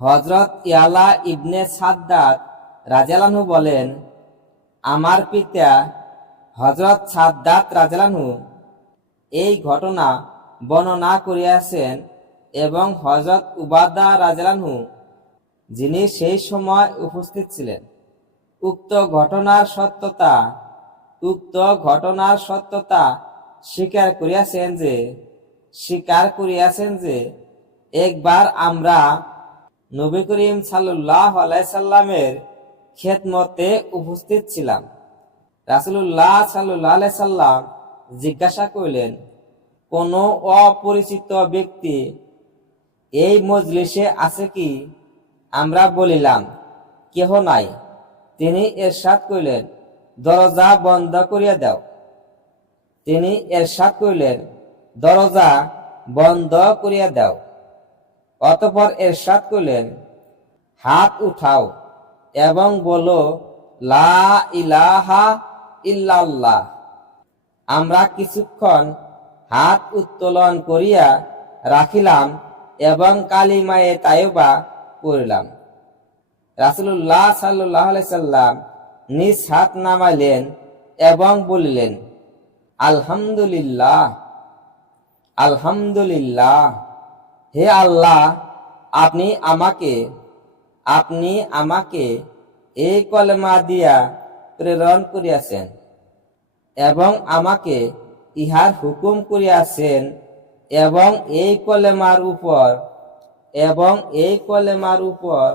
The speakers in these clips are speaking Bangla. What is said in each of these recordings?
হযরত ইয়ালা ইবনে সাদ্দাত রাদিয়াল্লাহু আনহু বলেন, আমার পিতা হযরত সাদ্দাত রাদিয়াল্লাহু আনহু এই ঘটনা বর্ণনা করিয়াছেন এবং হযরত উবাদা রাদিয়াল্লাহু আনহু, যিনি সেই সময় উপস্থিত ছিলেন, উক্ত ঘটনার সত্যতা স্বীকার করিয়াছেন যে একবার আমরা নবী করিম সাল্লাল্লাহু আলাইহি সাল্লামের খেদমতে উপস্থিত ছিলাম। রাসূলুল্লাহ সাল্লাল্লাহু আলাইহি সাল্লাম জিজ্ঞাসা করিলেন, কোন অপরিচিত ব্যক্তি এই মজলিসে আছে কি? আমরা বলিলাম, কেহ নাই। তিনি ইরশাদ করিলেন, দরজা বন্ধ করিয়া দাও। অতঃপর ইরশাদ করিলেন, হাত উঠাও এবং বলো, লা ইলাহা ইল্লাল্লাহ। আমরা কিছুক্ষণ হাত উত্তোলন করিয়া রাখিলাম এবং কালিমায়ে তাইয়্যিবা পড়িলাম। রাসূলুল্লাহ সাল্লাল্লাহু আলাইহি সাল্লাম নিজ হাত নামাইলেন এবং বলিলেন, আলহামদুলিল্লাহ, আলহামদুলিল্লাহ। হে আল্লাহ, আপনি আমাকে এই কলেমা দিয়া প্রেরণ করিয়াছেন এবং আমাকে ইহার হুকুম করিয়াছেন এবং এই কলেমার উপর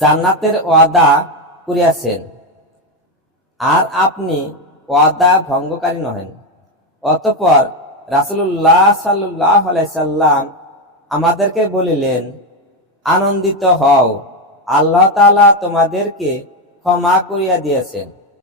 জান্নাতের ওয়াদা করিয়াছেন, আর আপনি ওয়াদা ভঙ্গকারী নহেন। অতঃপর রাসূলুল্লাহ সাল্লাল্লাহু আলাইহি সাল্লাম আমাদেরকে বলিলেন, আনন্দিত হও, আল্লাহ তাআলা তোমাদেরকে ক্ষমা করিয়া দিয়েছেন।